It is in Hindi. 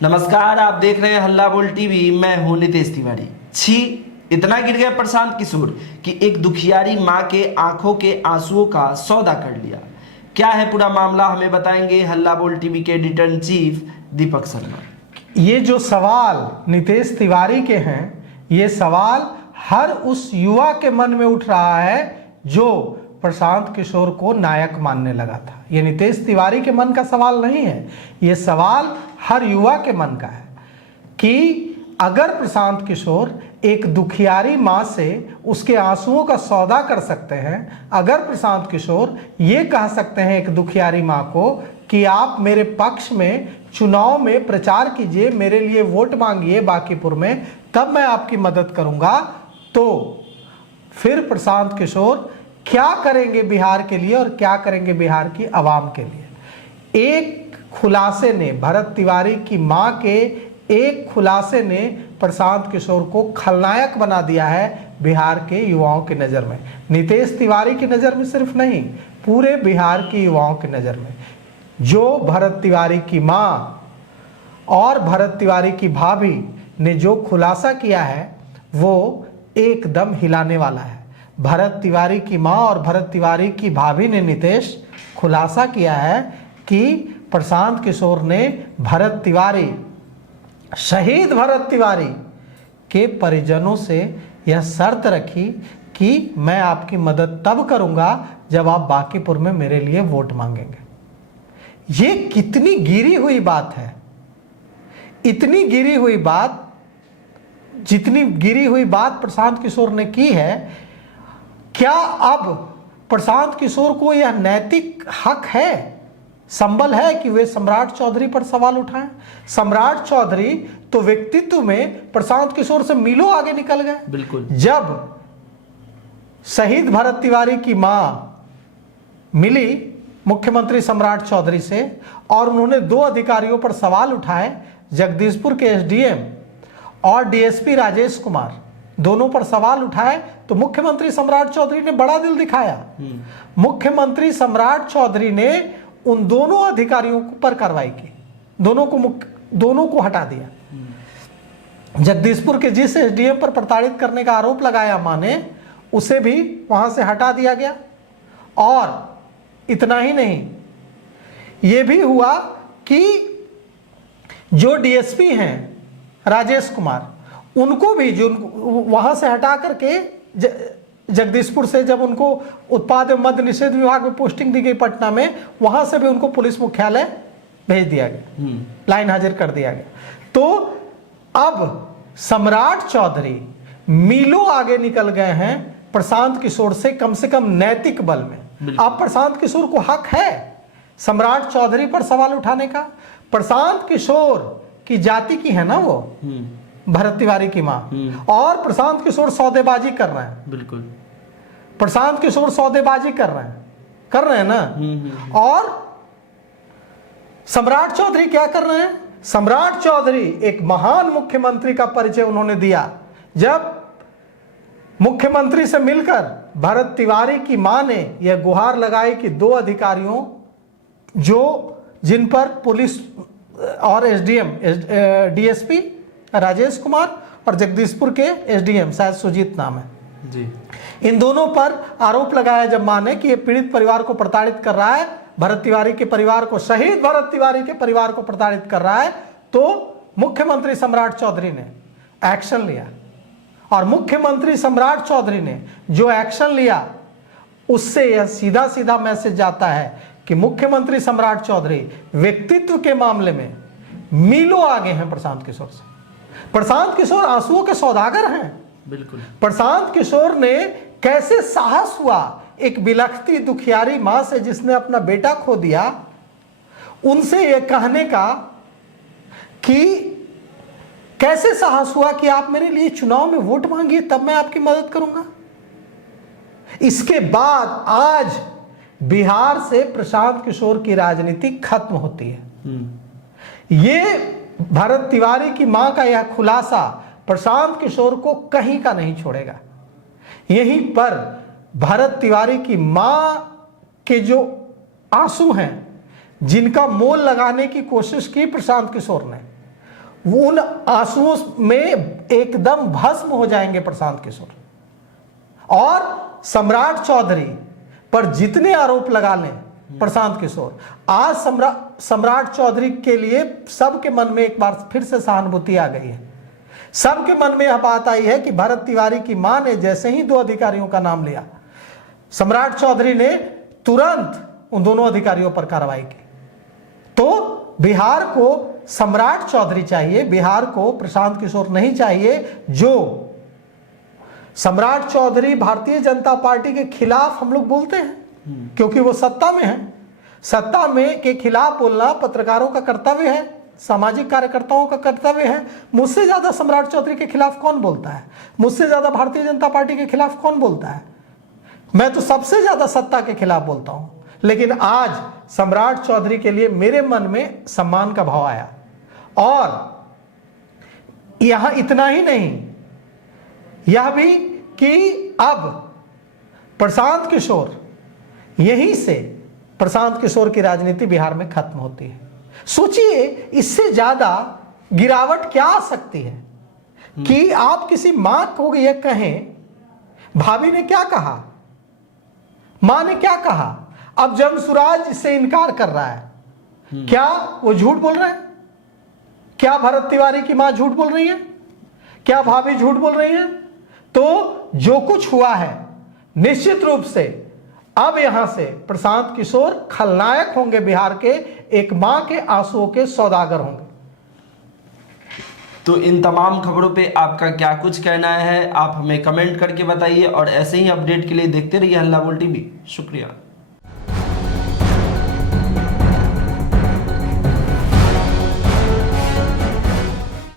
नमस्कार, आप देख रहे हैं हल्ला बोल टीवी। मैं हूं नितेश तिवारी। छी, इतना गिर गया प्रशांत किशोर कि एक दुखियारी मां के आंखों के आंसुओं का सौदा कर लिया। क्या है पूरा मामला, हमें बताएंगे हल्ला बोल टीवी के editor in chief Deepak Sharma. ये जो सवाल नितेश तिवारी के हैं, ये सवाल हर उस युवा के मन में उठ रहा है जो प्रशांत किशोर को नायक मानने लगा था। ये नितेश तिवारी के मन का सवाल नहीं है, ये सवाल हर युवा के मन का है कि अगर प्रशांत किशोर एक दुखियारी माँ से उसके आंसुओं का सौदा कर सकते हैं, अगर प्रशांत किशोर ये कह सकते हैं एक दुखियारी माँ को कि आप मेरे पक्ष में चुनाव में प्रचार कीजिए, मेरे लिए वोट मांगिए बांकीपुर में, तब मैं आपकी मदद करूंगा, तो फिर प्रशांत किशोर क्या करेंगे बिहार के लिए और क्या करेंगे बिहार की आवाम के लिए। एक खुलासे ने, भरत तिवारी की मां के एक खुलासे ने प्रशांत किशोर को खलनायक बना दिया है बिहार के युवाओं की नज़र में। नितेश तिवारी की नज़र में सिर्फ नहीं, पूरे बिहार के युवाओं की नज़र में। जो भरत तिवारी की मां और भरत तिवारी की भाभी ने जो खुलासा किया है वो एकदम हिलाने वाला है। भरत तिवारी की मां और भरत तिवारी की भाभी ने नितेश खुलासा किया है कि प्रशांत किशोर ने भरत तिवारी, शहीद भरत तिवारी के परिजनों से यह शर्त रखी कि मैं आपकी मदद तब करूंगा जब आप बांकीपुर में मेरे लिए वोट मांगेंगे। ये कितनी गिरी हुई बात है, इतनी गिरी हुई बात, जितनी गिरी हुई बात प्रशांत किशोर ने की है, क्या अब प्रशांत किशोर को यह नैतिक हक है, संबल है कि वे सम्राट चौधरी पर सवाल उठाएं? सम्राट चौधरी तो व्यक्तित्व में प्रशांत किशोर से मीलों आगे निकल गए। बिल्कुल। जब शहीद भरत तिवारी की मां मिली मुख्यमंत्री सम्राट चौधरी से और उन्होंने दो अधिकारियों पर सवाल उठाए, जगदीशपुर के एसडीएम और डीएसपी राजेश कुमार, दोनों पर सवाल उठाए, तो मुख्यमंत्री सम्राट चौधरी ने बड़ा दिल दिखाया। मुख्यमंत्री सम्राट चौधरी ने उन दोनों अधिकारियों पर कार्रवाई की, दोनों को हटा दिया। जगदीशपुर के जिस एसडीएम पर प्रताड़ित करने का आरोप लगाया मां ने, उसे भी वहां से हटा दिया गया। और इतना ही नहीं, यह भी हुआ कि जो डीएसपी हैं राजेश कुमार, उनको भी जो वहां से हटा करके जगदीशपुर से जब उनको उत्पाद एवं मद्य निषेध विभाग में पोस्टिंग दी गई पटना में, वहां से भी उनको पुलिस मुख्यालय भेज दिया गया, लाइन हाजिर कर दिया गया। तो अब सम्राट चौधरी मीलों आगे निकल गए हैं प्रशांत किशोर से कम नैतिक बल में। अब प्रशांत किशोर को हक है सम्राट चौधरी पर सवाल उठाने का। प्रशांत किशोर की जाति की है ना वो, भरत तिवारी की मां, और प्रशांत किशोर सौदेबाजी कर रहे हैं। बिल्कुल, प्रशांत किशोर सौदेबाजी कर रहे हैं ना। और सम्राट चौधरी क्या कर रहे हैं? सम्राट चौधरी एक महान मुख्यमंत्री का परिचय उन्होंने दिया जब मुख्यमंत्री से मिलकर भरत तिवारी की मां ने यह गुहार लगाई कि दो अधिकारियों जिन पर पुलिस और एसडीएम, डीएसपी राजेश कुमार और जगदीशपुर के एसडीएम, शायद सुजीत नाम है जी, इन दोनों पर आरोप लगाया जब मां ने कि ये पीड़ित परिवार को प्रताड़ित कर रहा है, भरत तिवारी के परिवार को, शहीद भरत तिवारी के परिवार को प्रताड़ित कर रहा है, तो मुख्यमंत्री सम्राट चौधरी ने एक्शन लिया। और मुख्यमंत्री सम्राट चौधरी ने जो एक्शन लिया, उससे यह सीधा सीधा मैसेज जाता है कि मुख्यमंत्री सम्राट चौधरी व्यक्तित्व के मामले में मीलों आगे हैं प्रशांत किशोर से। प्रशांत किशोर आंसुओं के सौदागर हैं। बिल्कुल। प्रशांत किशोर ने कैसे साहस हुआ एक बिलखती दुखियारी मां से जिसने अपना बेटा खो दिया, उनसे यह कहने का कि कैसे साहस हुआ कि आप मेरे लिए चुनाव में वोट मांगिए, तब मैं आपकी मदद करूंगा। इसके बाद आज बिहार से प्रशांत किशोर की राजनीति खत्म होती है। ये भरत तिवारी की मां का यह खुलासा प्रशांत किशोर को कहीं का नहीं छोड़ेगा। यहीं पर भरत तिवारी की मां के जो आंसू हैं, जिनका मोल लगाने की कोशिश की प्रशांत किशोर ने, उन आंसुओं में एकदम भस्म हो जाएंगे प्रशांत किशोर। और सम्राट चौधरी पर जितने आरोप लगा लें प्रशांत किशोर, आज सम्राट चौधरी के लिए सबके मन में एक बार फिर से सहानुभूति आ गई है। सबके मन में यह बात आई है कि भरत तिवारी की मां ने जैसे ही 2 अधिकारियों का नाम लिया, सम्राट चौधरी ने तुरंत उन दोनों अधिकारियों पर कार्रवाई की। तो बिहार को सम्राट चौधरी चाहिए, बिहार को प्रशांत किशोर नहीं चाहिए। जो सम्राट चौधरी भारतीय जनता पार्टी के खिलाफ हम लोग बोलते हैं क्योंकि वो सत्ता में है, सत्ता में के खिलाफ बोलना पत्रकारों का कर्तव्य है, सामाजिक कार्यकर्ताओं का कर्तव्य है। मुझसे ज्यादा सम्राट चौधरी के खिलाफ कौन बोलता है? मुझसे ज्यादा भारतीय जनता पार्टी के खिलाफ कौन बोलता है? मैं तो सबसे ज्यादा सत्ता के खिलाफ बोलता हूं। लेकिन आज सम्राट चौधरी के लिए मेरे मन में सम्मान का भाव आया। और यहां इतना ही नहीं, यह भी कि अब प्रशांत किशोर, यहीं से प्रशांत किशोर की राजनीति बिहार में खत्म होती है। सोचिए इससे ज्यादा गिरावट क्या आ सकती है कि आप किसी मां को यह कहें, भाभी ने क्या कहा, मां ने क्या कहा। अब जमसुराज इससे इनकार कर रहा है, क्या वो झूठ बोल रहे हैं? क्या भरत तिवारी की मां झूठ बोल रही है? क्या भाभी झूठ बोल रही है? तो जो कुछ हुआ है निश्चित रूप से अब यहां से प्रशांत किशोर खलनायक होंगे, बिहार के एक मां के आंसुओं के सौदागर होंगे। तो इन तमाम खबरों पे आपका क्या कुछ कहना है, आप हमें कमेंट करके बताइए और ऐसे ही अपडेट के लिए देखते रहिए हल्ला बोल टीवी। शुक्रिया।